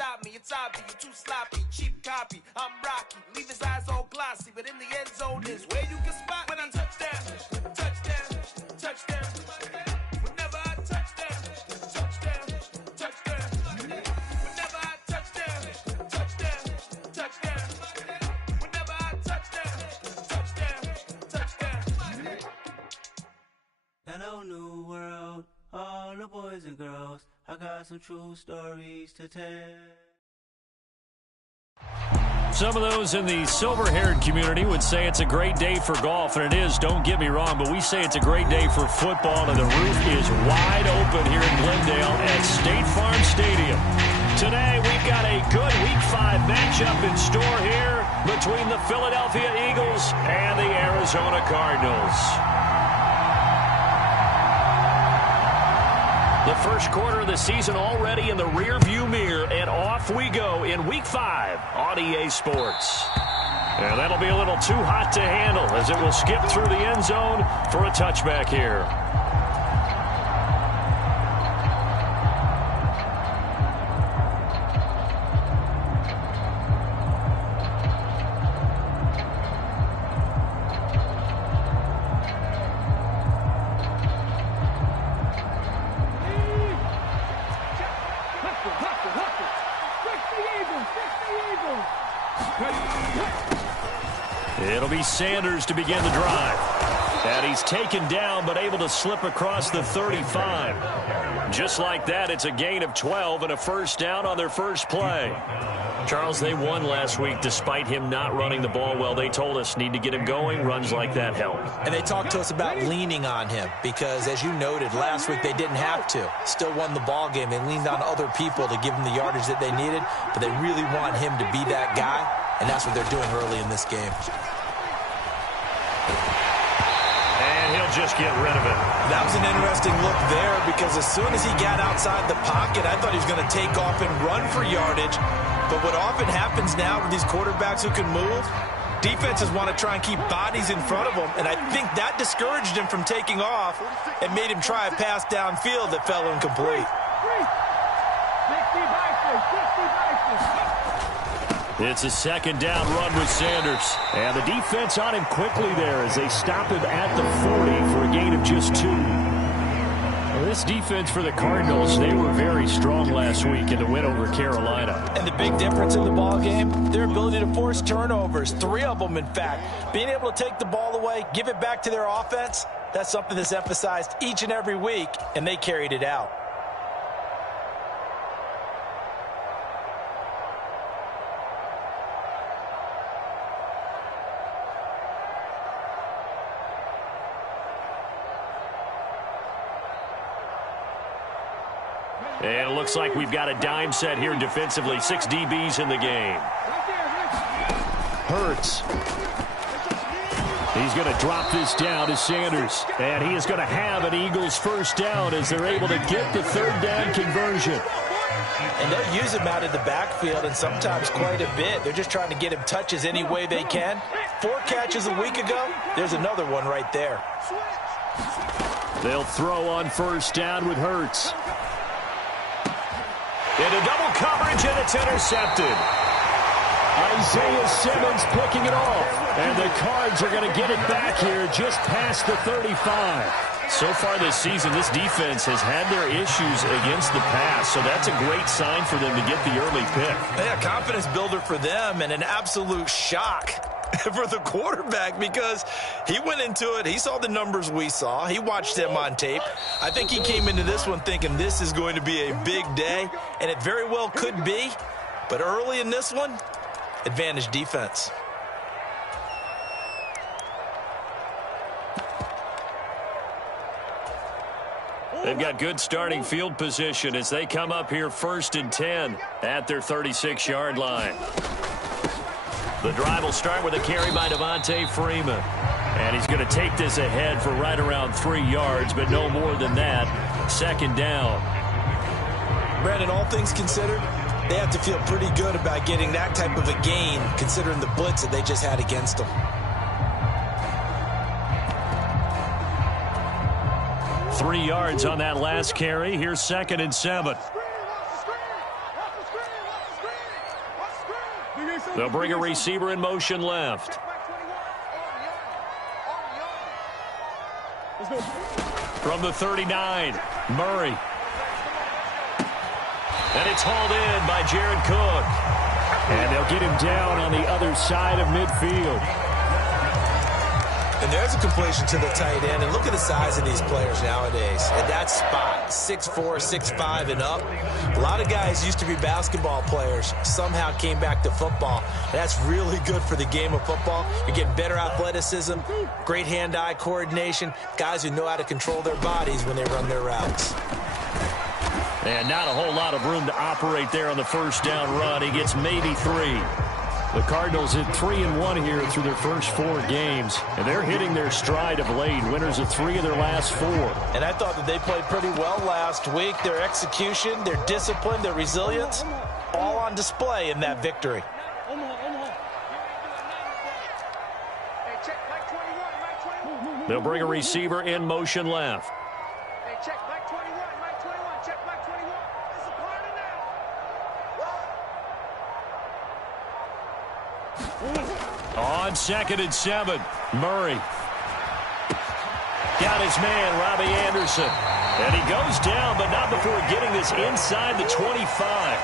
stop me. It's obvious, you're too sloppy. Cheap copy, I'm Rocky. Leave his eyes all glossy, but in the end zone is where you can spot when I touchdown, touchdown, touchdown. Whenever I touchdown, touchdown, touchdown. Whenever I touchdown, touchdown, touchdown. Whenever I touchdown, touchdown, touchdown. Hello, new world, all the boys and girls. I got some true stories to tell. Some of those in the silver-haired community would say it's a great day for golf, and it is, don't get me wrong, but we say it's a great day for football, and the roof is wide open here in Glendale at State Farm Stadium. Today, we've got a good Week 5 matchup in store here between the Philadelphia Eagles and the Arizona Cardinals. The first quarter of the season already in the rearview mirror, and off we go in Week 5 on EA Sports. And that'll be a little too hot to handle as it will skip through the end zone for a touchback here. It'll be Sanders to begin the drive. And he's taken down but able to slip across the 35. Just like that, it's a gain of 12 and a first down on their first play. Charles, they won last week despite him not running the ball well. They told us need to get him going. Runs like that help. And they talked to us about leaning on him because, as you noted, last week they didn't have to. Still won the ball game. They leaned on other people to give them the yardage that they needed, but they really want him to be that guy, and that's what they're doing early in this game. And he'll just get rid of it. That was an interesting look there because as soon as he got outside the pocket, I thought he was going to take off and run for yardage. But what often happens now with these quarterbacks who can move, defenses want to try and keep bodies in front of them, and I think that discouraged him from taking off and made him try a pass downfield that fell incomplete. It's a second down run with Sanders. And the defense on him quickly there as they stop him at the 40 for a gain of just 2. Well, this defense for the Cardinals, they were very strong last week in the win over Carolina. And the big difference in the ball game, their ability to force turnovers, 3 of them in fact. Being able to take the ball away, give it back to their offense, that's something that's emphasized each and every week, and they carried it out. And it looks like we've got a dime set here defensively. 6 DBs in the game. Hurts. He's going to drop this down to Sanders. And he is going to have an Eagles first down as they're able to get the third down conversion. And they'll use him out of the backfield and sometimes quite a bit. They're just trying to get him touches any way they can. 4 catches a week ago. There's another one right there. They'll throw on first down with Hurts. Into double coverage, and it's intercepted. Isaiah Simmons picking it off. And the Cards are going to get it back here just past the 35. So far this season, this defense has had their issues against the pass, so that's a great sign for them to get the early pick. Yeah, confidence builder for them and an absolute shock for the quarterback because he went into it. He saw the numbers we saw. He watched them on tape. I think he came into this one thinking this is going to be a big day, and it very well could be. But early in this one, advantage defense. They've got good starting field position as they come up here 1st and 10 at their 36-yard line. The drive will start with a carry by Devontae Freeman. And he's going to take this ahead for right around 3 yards, but no more than that. 2nd down. Brandon, all things considered, they have to feel pretty good about getting that type of a gain considering the blitz that they just had against them. 3 yards on that last carry. Here's 2nd and 7. They'll bring a receiver in motion left. From the 39, Murray. And it's hauled in by Jared Cook. And they'll get him down on the other side of midfield. And there's a completion to the tight end. And look at the size of these players nowadays. At that spot, 6'4", 6'5", and up. A lot of guys used to be basketball players, somehow came back to football. And that's really good for the game of football. You're getting better athleticism, great hand-eye coordination, guys who know how to control their bodies when they run their routes. And not a whole lot of room to operate there on the first down run. He gets maybe 3. The Cardinals hit 3-1 here through their first 4 games, and they're hitting their stride of late, winners of 3 of their last 4. And I thought that they played pretty well last week. Their execution, their discipline, their resilience, all on display in that victory. They'll bring a receiver in motion left. On 2nd and 7, Murray. Got his man, Robbie Anderson. And he goes down, but not before getting this inside the 25.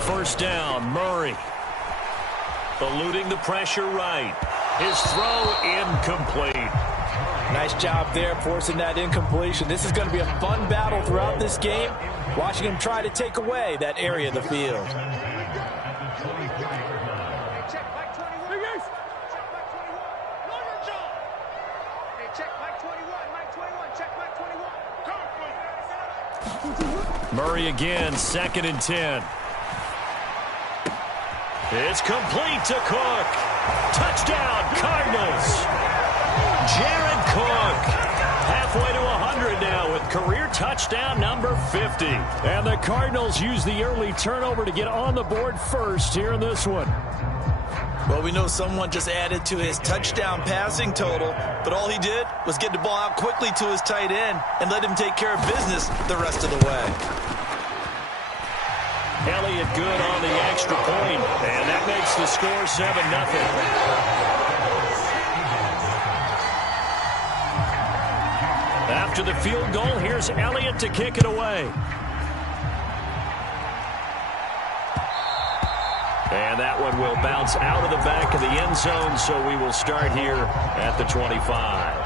First down, Murray. Eluding the pressure right. His throw incomplete. Nice job there forcing that incompletion. This is going to be a fun battle throughout this game, watching him try to take away that area of the field. Murray again, 2nd and 10. It's complete to Cook. Touchdown, Cardinals. Jared Cook, halfway to 100 now with career touchdown number 50. And the Cardinals use the early turnover to get on the board first here in this one. Well, we know someone just added to his touchdown passing total, but all he did was get the ball out quickly to his tight end and let him take care of business the rest of the way. Elliott good on the extra point, and that makes the score 7-0. After the field goal, here's Elliott to kick it away. And that one will bounce out of the back of the end zone, so we will start here at the 25.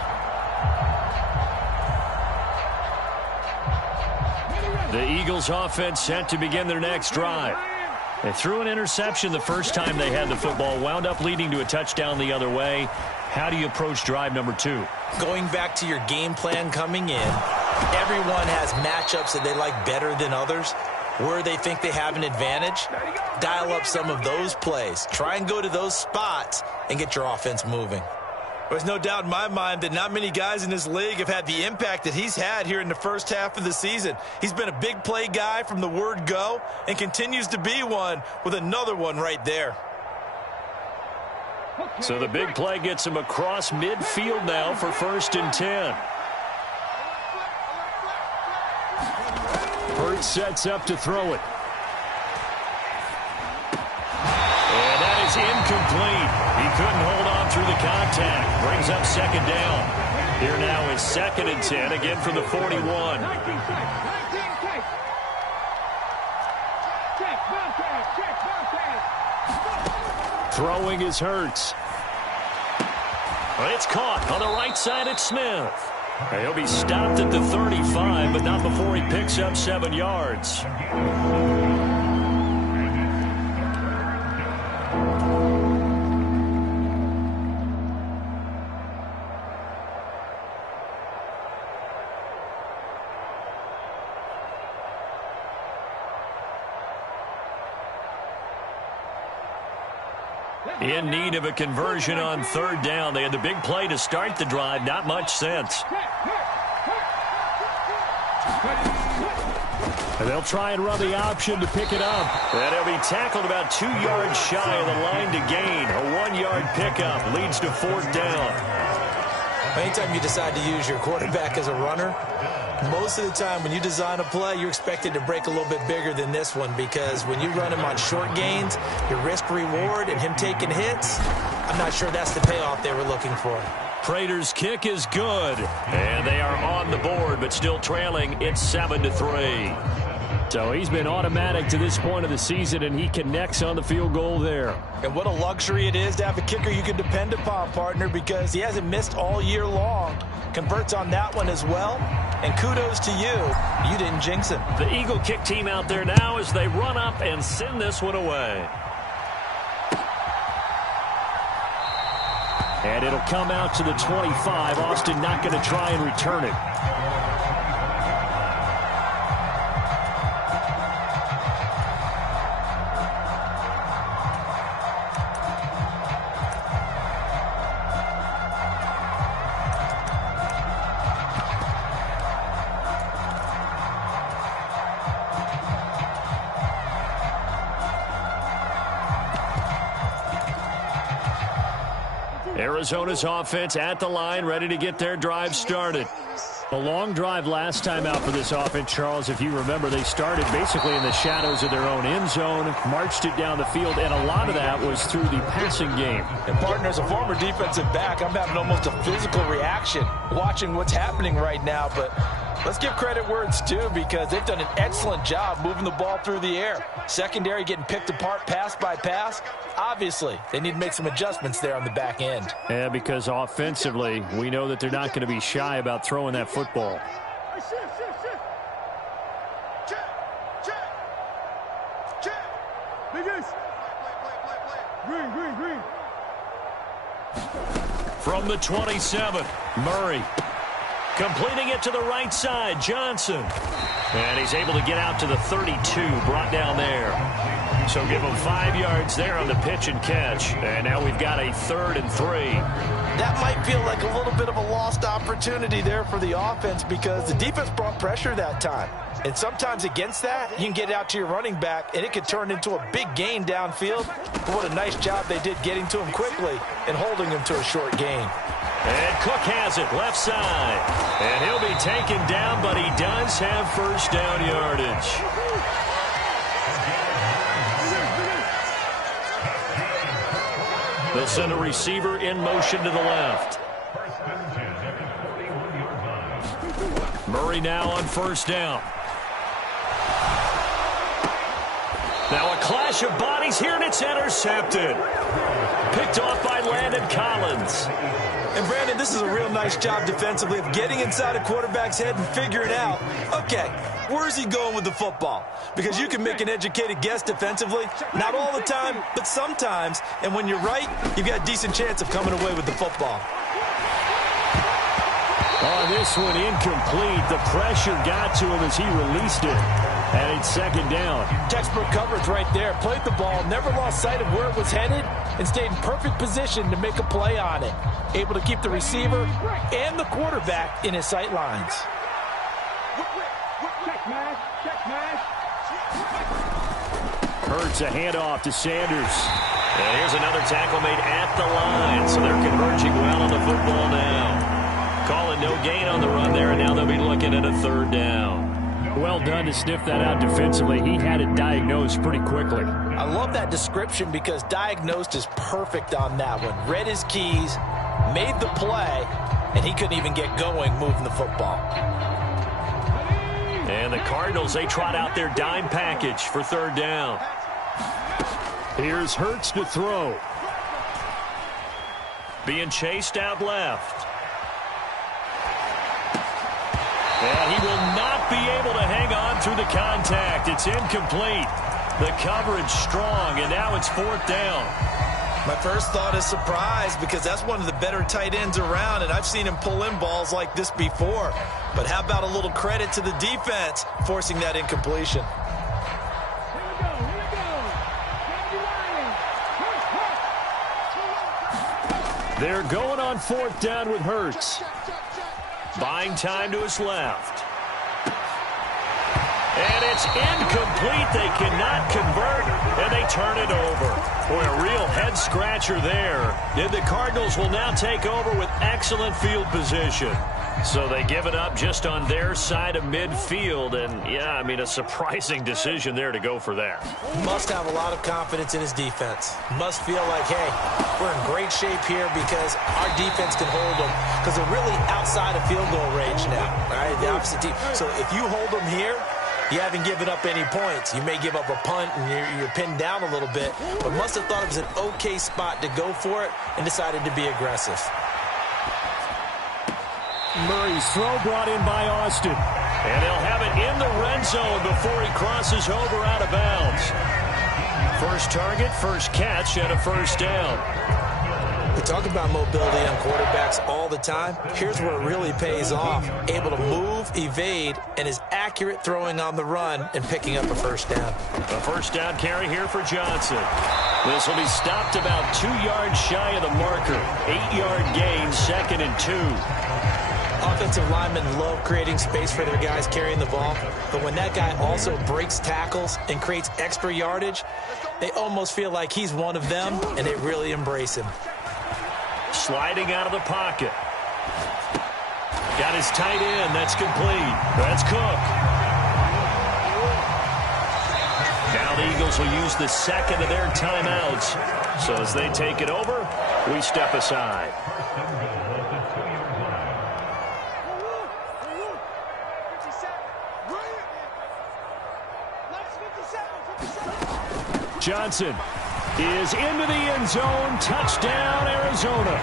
The Eagles offense set to begin their next drive. They threw an interception the first time they had the football, wound up leading to a touchdown the other way. How do you approach drive number 2? Going back to your game plan coming in, everyone has matchups that they like better than others. Where they think they have an advantage, dial up some of those plays. Try and go to those spots and get your offense moving. There's no doubt in my mind that not many guys in this league have had the impact that he's had here in the first half of the season. He's been a big play guy from the word go and continues to be one with another one right there. So the big play gets him across midfield now for 1st and 10. Hurts sets up to throw it. And that is incomplete. He couldn't hold on through the contact. Brings up 2nd down. Here now is 2nd and 10, again from the 41. Throwing is Hurts. It's caught on the right side at Smith. He'll be stopped at the 35, but not before he picks up 7 yards. In need of a conversion on 3rd down. They had the big play to start the drive. Not much sense. And they'll try and run the option to pick it up. And he'll be tackled about 2 yards shy of the line to gain. A 1-yard pickup leads to 4th down. Anytime you decide to use your quarterback as a runner, most of the time when you design a play, you're expected to break a little bit bigger than this one, because when you run him on short gains, your risk-reward and him taking hits, I'm not sure that's the payoff they were looking for. Prater's kick is good, and they are on the board, but still trailing. It's 7-3. So he's been automatic to this point of the season, and he connects on the field goal there. And what a luxury it is to have a kicker you can depend upon, partner, because he hasn't missed all year long. Converts on that one as well. And kudos to you. You didn't jinx him. The Eagle kick team out there now as they run up and send this one away. And it'll come out to the 25. Austin not going to try and return it. Arizona's offense at the line, ready to get their drive started. A long drive last time out for this offense, Charles. If you remember, they started basically in the shadows of their own end zone, marched it down the field, and a lot of that was through the passing game. And, partner, as a former defensive back, I'm having almost a physical reaction watching what's happening right now. But let's give credit where it's due, because they've done an excellent job moving the ball through the air. Secondary getting picked apart pass by pass. Obviously, they need to make some adjustments there on the back end. Yeah, because offensively, we know that they're not going to be shy about throwing that football. From the 27, Murray. Completing it to the right side, Johnson. And he's able to get out to the 32, brought down there. So give him 5 yards there on the pitch and catch. And now we've got a 3rd and 3. That might feel like a little bit of a lost opportunity there for the offense, because the defense brought pressure that time. And sometimes against that, you can get out to your running back, and it could turn into a big gain downfield. But what a nice job they did getting to him quickly and holding him to a short gain. And Cook has it, left side. And he'll be taken down, but he does have first down yardage. They'll send a receiver in motion to the left. Murray now on first down. Now a clash of bodies here, and it's intercepted. Picked off by Landon Collins. And, Brandon, this is a real nice job defensively of getting inside a quarterback's head and figuring out, okay, where's he going with the football? Because you can make an educated guess defensively. Not all the time, but sometimes. And when you're right, you've got a decent chance of coming away with the football. On this one, incomplete. The pressure got to him as he released it. And it's second down. Textbook coverage right there. Played the ball, never lost sight of where it was headed, and stayed in perfect position to make a play on it. Able to keep the receiver and the quarterback in his sight lines. Hurts a handoff to Sanders. And here's another tackle made at the line. So they're converging well on the football now. Calling no gain on the run there, and now they'll be looking at a 3rd down. Well done to sniff that out defensively. He had it diagnosed pretty quickly. I love that description, because diagnosed is perfect on that one. Read his keys, made the play, and he couldn't even get going moving the football. And the Cardinals, they trot out their dime package for 3rd down. Here's Hurts to throw. Being chased out left. And he will not be able to hang on through the contact. It's incomplete. The coverage strong, and now it's 4th down. My first thought is surprise, because that's one of the better tight ends around, and I've seen him pull in balls like this before. But how about a little credit to the defense forcing that incompletion? They're going on 4th down with Hurts. Buying time to his left. And it's incomplete. They cannot convert, and they turn it over. Boy, a real head-scratcher there. And the Cardinals will now take over with excellent field position. So they give it up just on their side of midfield. And, yeah, I mean, a surprising decision there to go for that. Must have a lot of confidence in his defense. Must feel like, hey, we're in great shape here because our defense can hold them. Because they're really outside of field goal range now, right? The opposite team. So if you hold them here, you haven't given up any points. You may give up a punt and you're pinned down a little bit, but must have thought it was an okay spot to go for it and decided to be aggressive. Murray's throw brought in by Austin. And they'll have it in the red zone before he crosses over out of bounds. First target, first catch, and a first down. We talk about mobility on quarterbacks all the time. Here's where it really pays off. Able to move, evade, and is accurate throwing on the run and picking up a first down. A first down carry here for Johnson. This will be stopped about 2 yards shy of the marker. 8-yard gain, 2nd and 2. Offensive linemen love creating space for their guys carrying the ball, but when that guy also breaks tackles and creates extra yardage, they almost feel like he's one of them, and they really embrace him. Sliding out of the pocket. Got his tight end. That's complete. That's Cook. Now the Eagles will use the second of their timeouts. So as they take it over, we step aside. Johnson is into the end zone. Touchdown, Arizona.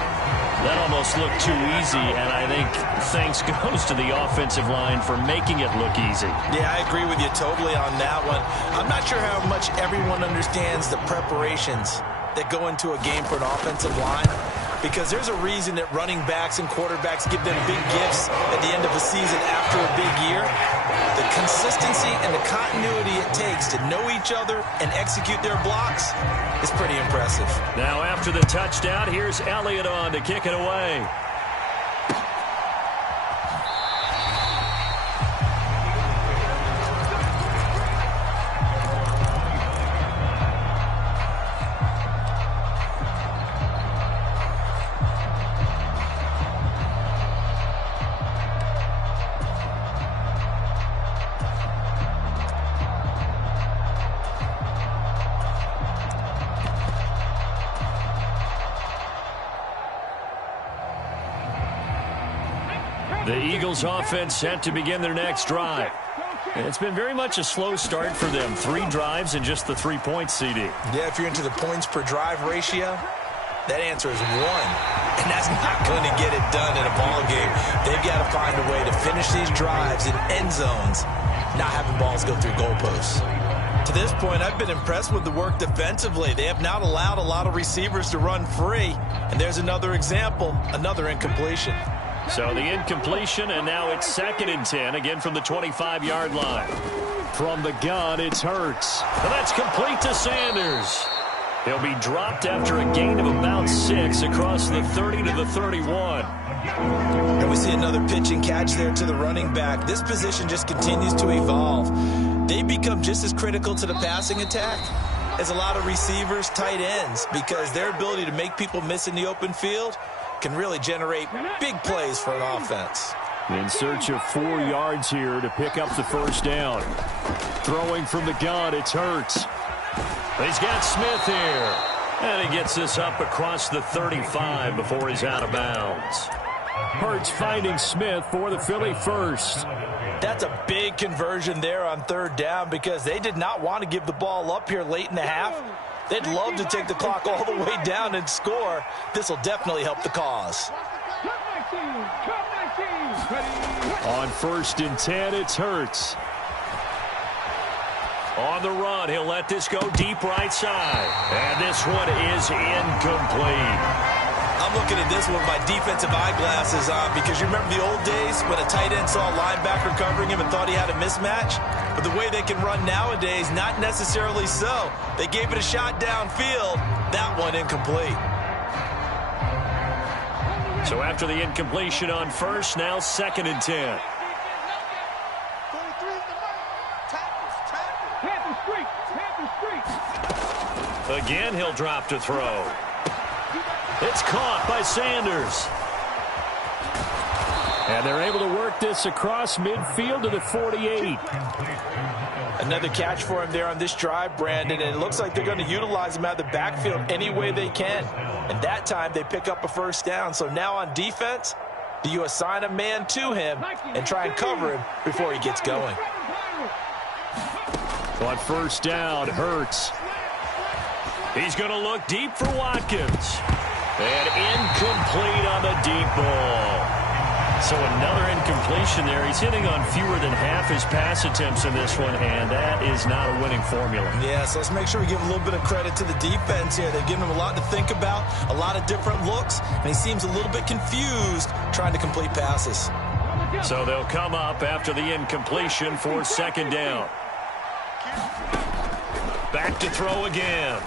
That almost looked too easy, and I think thanks goes to the offensive line for making it look easy. Yeah, I agree with you totally on that one. I'm not sure how much everyone understands the preparations that go into a game for an offensive line, because there's a reason that running backs and quarterbacks give them big gifts at the end of a season after a big year. The consistency and the continuity it takes to know each other and execute their blocks is pretty impressive. Now after the touchdown, here's Elliott on to kick it away. The Eagles offense set to begin their next drive. And it's been very much a slow start for them. 3 drives and just the 3-point CD. Yeah, if you're into the points per drive ratio, that answer is 1. And that's not going to get it done in a ball game. They've got to find a way to finish these drives in end zones, not having balls go through goalposts. To this point, I've been impressed with the work defensively. They have not allowed a lot of receivers to run free. And there's another example, another incompletion. So the incompletion, and now it's 2nd and 10, again from the 25-yard line. From the gun, it's Hurts. And that's complete to Sanders. He'll be dropped after a gain of about 6 across the 30 to the 31. And we see another pitch and catch there to the running back. This position just continues to evolve. They become just as critical to the passing attack as a lot of receivers, tight ends, because their ability to make people miss in the open field can really generate big plays for an offense. In search of 4 yards here to pick up the first down. Throwing from the gun, it's Hurts. He's got Smith here. And he gets this up across the 35 before he's out of bounds. Hurts finding Smith for the Philly first. That's a big conversion there on 3rd down because they did not want to give the ball up here late in the half. They'd love to take the clock all the way down and score. This will definitely help the cause. On 1st and 10, it's Hurts. On the run, he'll let this go deep right side. And this one is incomplete. I'm looking at this one with my defensive eyeglasses on because you remember the old days when a tight end saw a linebacker covering him and thought he had a mismatch? But the way they can run nowadays, not necessarily so. They gave it a shot downfield. That one incomplete. So after the incompletion on 1st, now 2nd and 10. Again, he'll drop to throw. It's caught by Sanders. And they're able to work this across midfield to the 48. Another catch for him there on this drive, Brandon, and it looks like they're going to utilize him out of the backfield any way they can. And that time they pick up a first down. So now on defense, do you assign a man to him and try and cover him before he gets going? On first down, Hurts. He's going to look deep for Watkins. And incomplete on the deep ball. So another incompletion there. He's hitting on fewer than half his pass attempts in this one, and that is not a winning formula. Yeah, so let's make sure we give a little bit of credit to the defense here. They've given him a lot to think about, a lot of different looks, and he seems a little bit confused trying to complete passes. So they'll come up after the incompletion for second down. Back to throw again.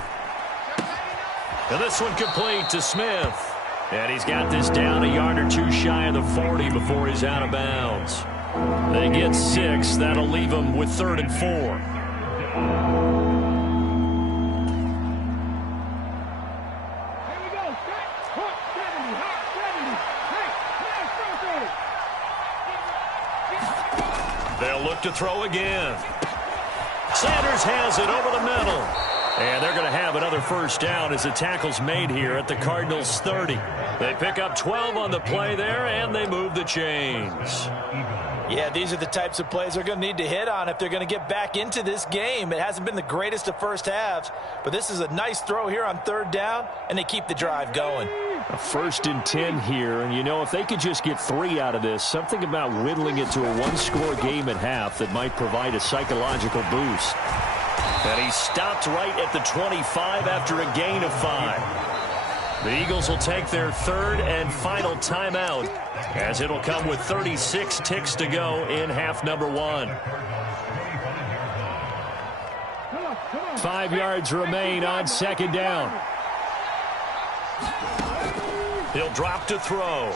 And this one complete to Smith. And he's got this down a yard or two shy of the 40 before he's out of bounds. They get 6. That'll leave him with 3rd and 4. They'll look to throw again. Sanders has it over the middle. And they're going to have another first down as the tackle's made here at the Cardinals' 30. They pick up 12 on the play there, and they move the chains. Yeah, these are the types of plays they're going to need to hit on if they're going to get back into this game. It hasn't been the greatest of first halves, but this is a nice throw here on 3rd down, and they keep the drive going. A 1st and 10 here, and you know, if they could just get 3 out of this, something about whittling it to a one-score game at half that might provide a psychological boost. And he stopped right at the 25 after a gain of 5. The Eagles will take their 3rd and final timeout, as it'll come with 36 ticks to go in half number 1. 5 yards remain on second down. He'll drop to throw.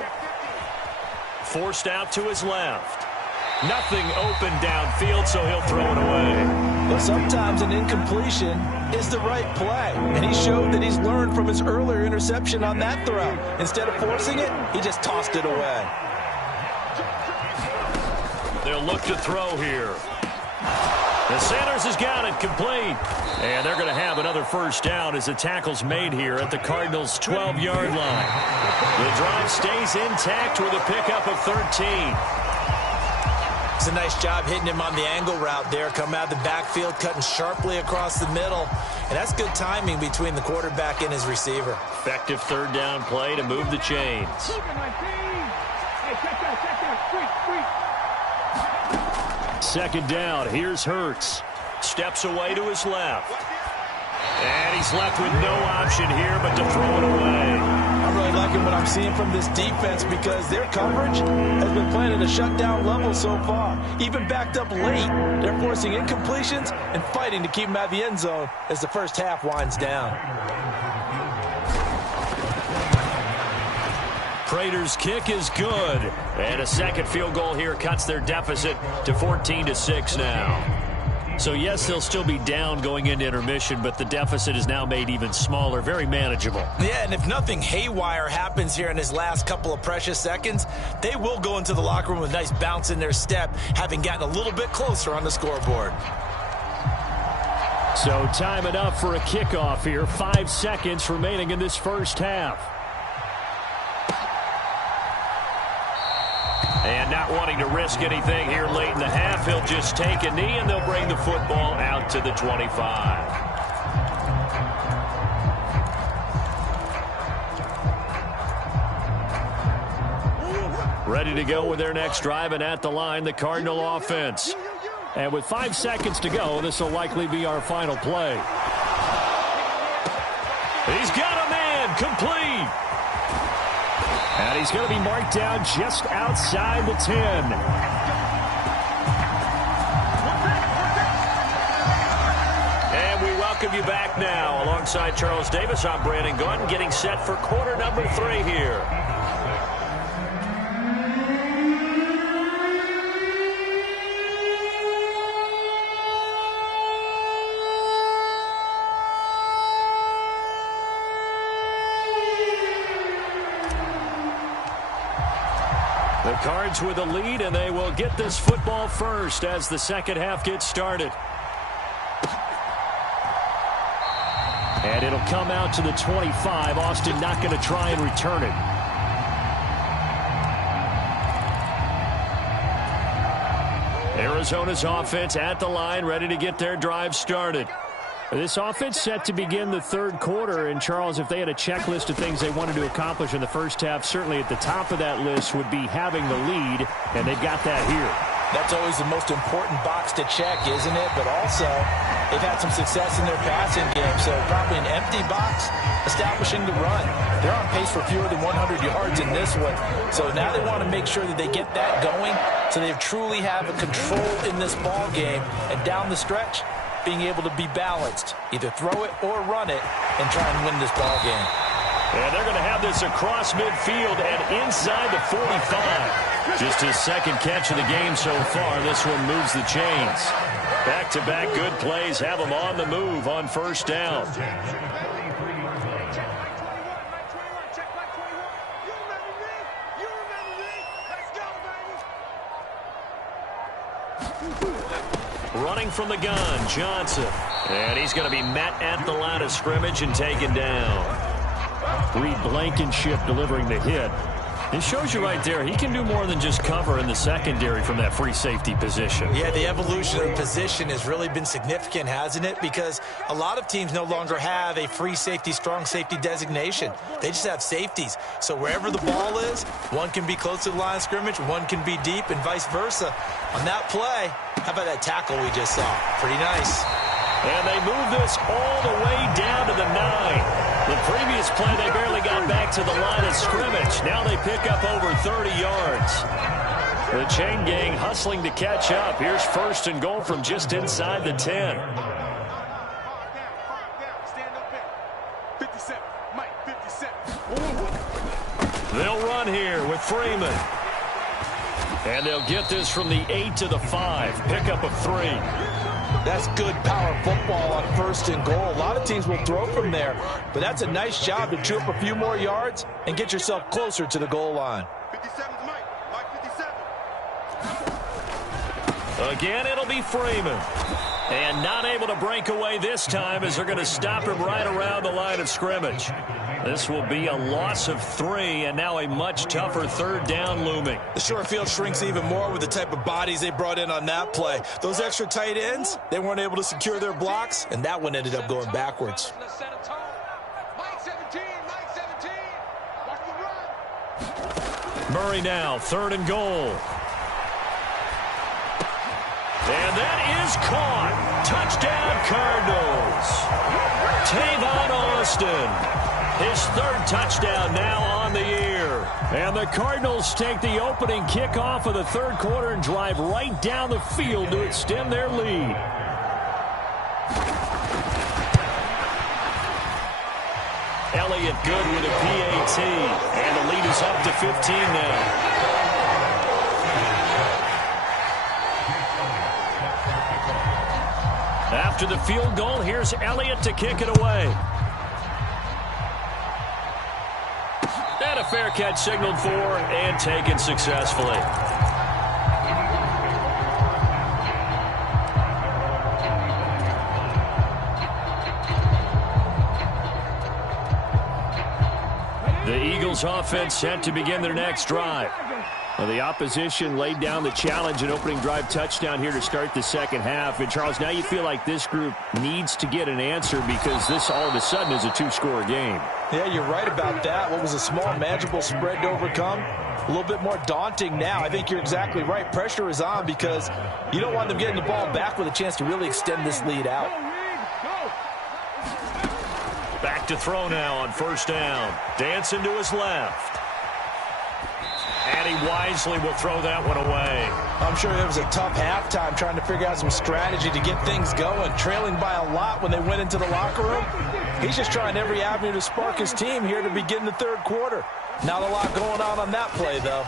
Forced out to his left. Nothing open downfield, so he'll throw it away. Well, sometimes an incompletion is the right play, and he showed that he's learned from his earlier interception on that throw. Instead of forcing it, he just tossed it away. They'll look to throw here. And Sanders has got it complete. And they're going to have another first down as the tackle's made here at the Cardinals' 12-yard line. The drive stays intact with a pickup of 13. It's a nice job hitting him on the angle route there. Come out of the backfield, cutting sharply across the middle. And that's good timing between the quarterback and his receiver. Effective 3rd down play to move the chains. Second down, here's Hurts. Steps away to his left. And he's left with no option here but to throw it away. I'm really liking what I'm seeing from this defense because their coverage has been playing at a shutdown level so far. Even backed up late, they're forcing incompletions and fighting to keep them out of the end zone as the first half winds down. Prater's kick is good. And a second field goal here cuts their deficit to 14-6 now. So, yes, they'll still be down going into intermission, but the deficit is now made even smaller, very manageable. Yeah, and if nothing haywire happens here in his last couple of precious seconds, they will go into the locker room with a nice bounce in their step, having gotten a little bit closer on the scoreboard. So, time enough for a kickoff here. 5 seconds remaining in this first half. And not wanting to risk anything here late in the half, he'll just take a knee and they'll bring the football out to the 25. Ready to go with their next drive, and at the line, the Cardinal offense. And with 5 seconds to go, this will likely be our final play. He's got a man, complete. And he's going to be marked down just outside the 10. And we welcome you back now. Alongside Charles Davis, I'm Brandon Gaudin, getting set for quarter number 3 here. The Cards with a lead, and they will get this football first as the second half gets started. And it'll come out to the 25. Austin not going to try and return it. Arizona's offense at the line, ready to get their drive started. This offense set to begin the third quarter. And, Charles, if they had a checklist of things they wanted to accomplish in the first half, certainly at the top of that list would be having the lead, and they've got that here. That's always the most important box to check, isn't it? But also, they've had some success in their passing game, so probably an empty box establishing the run. They're on pace for fewer than 100 yards in this one. So now they want to make sure that they get that going so they truly have a control in this ball game. And down the stretch, being able to be balanced, either throw it or run it, and try and win this ball game. And they're going to have this across midfield and inside the 45. Just his second catch of the game so far. This one moves the chains. Back-to-back good plays have him on the move on first down. Running from the gun, Johnson. And he's going to be met at the line of scrimmage and taken down. Reed Blankenship delivering the hit. It shows you right there, he can do more than just cover in the secondary from that free safety position. Yeah, the evolution of the position has really been significant, hasn't it? Because a lot of teams no longer have a free safety, strong safety designation. They just have safeties. So wherever the ball is, one can be close to the line of scrimmage, one can be deep, and vice versa. On that play, how about that tackle we just saw? Pretty nice. And they move this all the way down to the 9. The previous play, they barely got back to the line of scrimmage. Now they pick up over 30 yards. The chain gang hustling to catch up. Here's first and goal from just inside the 10. They'll run here with Freeman. And they'll get this from the 8 to the 5. Pickup of 3. That's good power football on first and goal. A lot of teams will throw from there, but that's a nice job to chew up a few more yards and get yourself closer to the goal line. 57's Mike 57. Again, it'll be Freeman. And not able to break away this time as they're going to stop him right around the line of scrimmage. This will be a loss of 3, and now a much tougher third down looming. The short field shrinks even more with the type of bodies they brought in on that play. Those extra tight ends, they weren't able to secure their blocks, and that one ended up going backwards. Murray now, third and goal. And that is caught. Touchdown, Cardinals. Tavon Austin. His third touchdown now on the year. And the Cardinals take the opening kickoff of the third quarter and drive right down the field to extend their lead. Elliott good with a PAT. And the lead is up to 15 now. After the field goal, here's Elliott to kick it away. And a fair catch signaled for and taken successfully. The Eagles offense set to begin their next drive. Well, the opposition laid down the challenge and opening drive touchdown here to start the second half. And, Charles, now you feel like this group needs to get an answer because this all of a sudden is a two-score game. Yeah, you're right about that. What was a small, manageable spread to overcome? A little bit more daunting now. I think you're exactly right. Pressure is on because you don't want them getting the ball back with a chance to really extend this lead out. Back to throw now on first down. Dancing to his left. And he wisely will throw that one away. I'm sure it was a tough halftime trying to figure out some strategy to get things going. Trailing by a lot when they went into the locker room. He's just trying every avenue to spark his team here to begin the third quarter. Not a lot going on that play, though.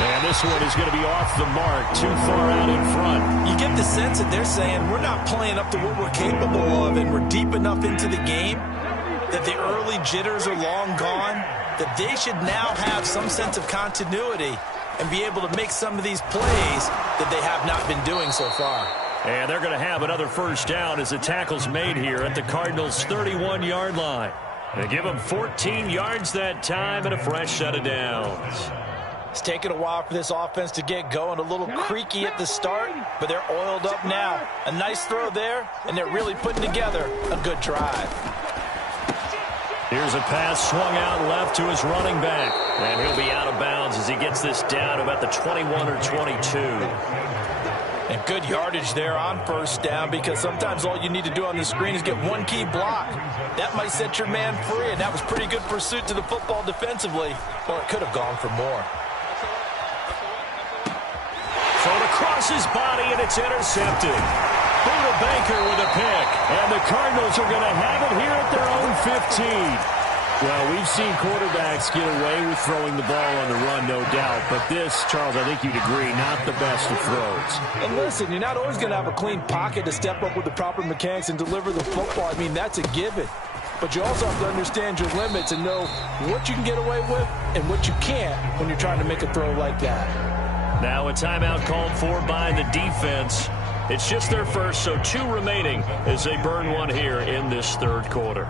And this one is going to be off the mark, too far out in front. You get the sense that they're saying we're not playing up to what we're capable of, and we're deep enough into the game that the early jitters are long gone. that they should now have some sense of continuity and be able to make some of these plays that they have not been doing so far. And they're going to have another first down as the tackle's made here at the Cardinals' 31-yard line. They give them 14 yards that time and a fresh set of downs. It's taken a while for this offense to get going. A little creaky at the start, but they're oiled up now. A nice throw there, and they're really putting together a good drive. Here's a pass swung out left to his running back. And he'll be out of bounds as he gets this down to about the 21 or 22. And good yardage there on first down, because sometimes all you need to do on the screen is get one key block. That might set your man free, and that was pretty good pursuit to the football defensively. Or it could have gone for more. Thrown across his body, and it's intercepted. Buda Baker with a pick. And the Cardinals are going to have it here at their own 15. Well, we've seen quarterbacks get away with throwing the ball on the run, no doubt. But this, Charles, I think you'd agree, not the best of throws. And listen, you're not always going to have a clean pocket to step up with the proper mechanics and deliver the football. I mean, that's a given. But you also have to understand your limits and know what you can get away with and what you can't when you're trying to make a throw like that. Now a timeout called for by the defense. It's just their first, so 2 remaining as they burn one here in this third quarter.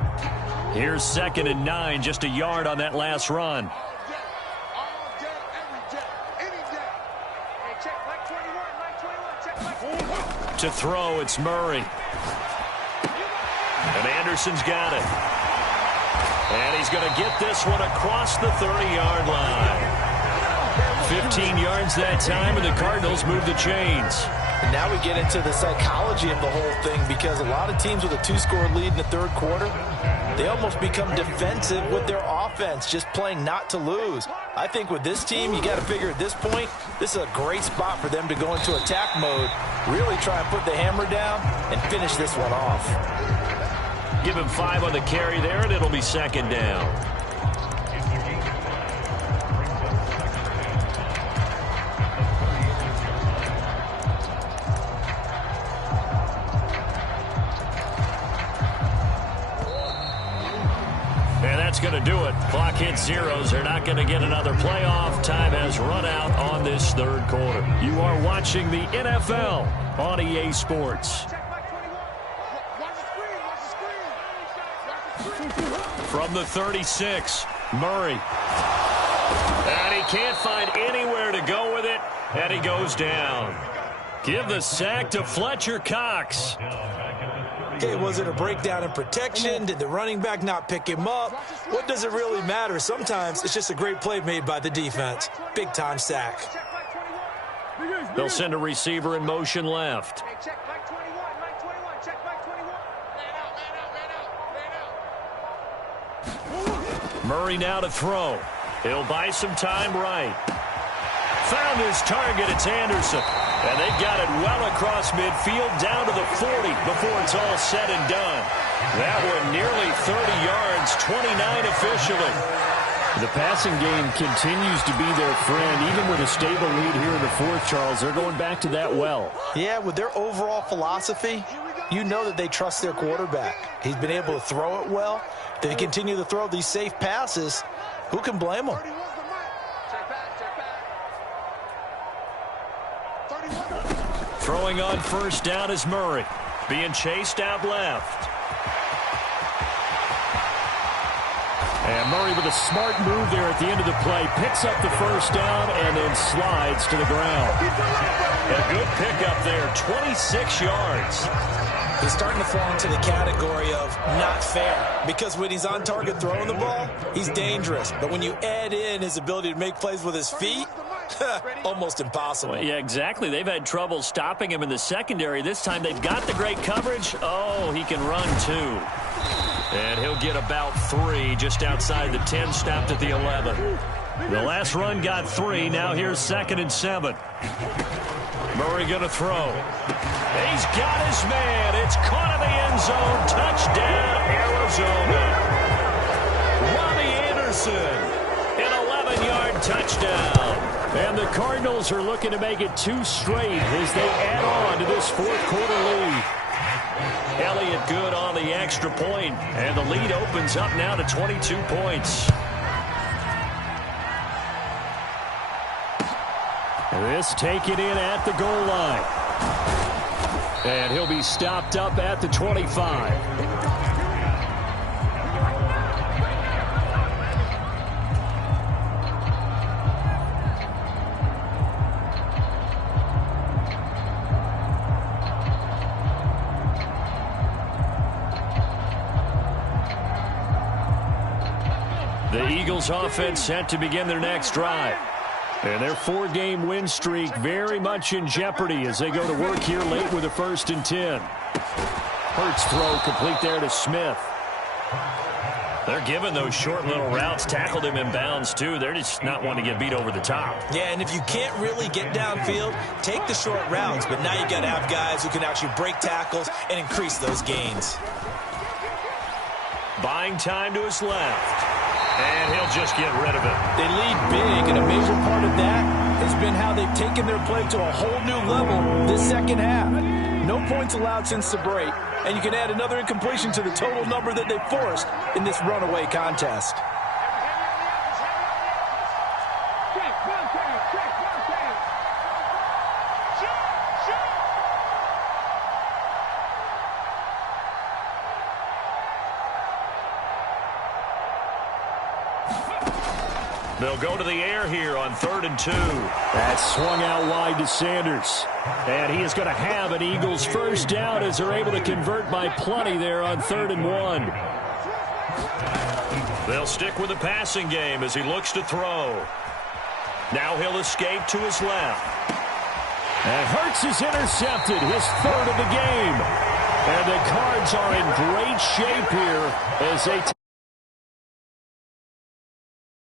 Here's 2nd and 9, just a yard on that last run. To throw, it's Murray. And Anderson's got it. And he's going to get this one across the 30-yard line. 15 yards that time, and the Cardinals move the chains. And now we get into the psychology of the whole thing, because a lot of teams with a 2-score lead in the third quarter, they almost become defensive with their offense, just playing not to lose. I think with this team, you got to figure at this point, this is a great spot for them to go into attack mode, really try and put the hammer down and finish this one off. Give him 5 on the carry there, and it'll be 2nd down. That's going to do it. Clock hits zeros. They're not going to get another playoff. Time has run out on this third quarter. You are watching the NFL on EA Sports. From the 36, Murray. And he can't find anywhere to go with it, and he goes down. Give the sack to Fletcher Cox. Okay, was it a breakdown in protection? Did the running back not pick him up? What does it really matter? Sometimes it's just a great play made by the defense. Big-time sack. They'll send a receiver in motion left. Murray now to throw. He'll buy some time right. Found his target. It's Anderson. And they've got it well across midfield down to the 40 before it's all said and done. That one nearly 30 yards, 29 officially. The passing game continues to be their friend. Even with a stable lead here in the fourth, Charles, they're going back to that well. Yeah, with their overall philosophy, you know that they trust their quarterback. He's been able to throw it well. They continue to throw these safe passes. Who can blame them? Throwing on first down is Murray. Being chased out left. And Murray with a smart move there at the end of the play. Picks up the first down and then slides to the ground. A good pickup there, 26 yards. He's starting to fall into the category of not fair, because when he's on target throwing the ball, he's dangerous. But when you add in his ability to make plays with his feet, almost impossible. Well, yeah, exactly. They've had trouble stopping him in the secondary. This time they've got the great coverage. Oh, he can run too. And he'll get about 3 just outside the 10, stopped at the 11. The last run got 3. Now here's 2nd and 7. Murray going to throw. He's got his man. It's caught in the end zone. Touchdown, Arizona. Robbie Anderson, an 11-yard touchdown. And the Cardinals are looking to make it 2 straight as they add on to this fourth quarter lead. Elliott good on the extra point, and the lead opens up now to 22 points. This taken in at the goal line. And he'll be stopped up at the 25. The Eagles offense set to begin their next drive. And their 4-game win streak very much in jeopardy as they go to work here late with a 1st and 10. Hurts throw complete there to Smith. They're giving those short little routes. Tackled him in bounds, too. They're just not wanting to get beat over the top. Yeah, and if you can't really get downfield, take the short routes. But now you got to have guys who can actually break tackles and increase those gains. Buying time to his left. And he'll just get rid of it. They lead big, and a major part of that has been how they've taken their play to a whole new level this second half. No points allowed since the break, and you can add another incompletion to the total number that they forced in this runaway contest. They'll go to the air here on 3rd and 2. That swung out wide to Sanders. And he is going to have an Eagles first down as they're able to convert by plenty there on 3rd and 1. They'll stick with the passing game as he looks to throw. Now he'll escape to his left. And Hurts is intercepted, his 3rd of the game. And the Cards are in great shape here as they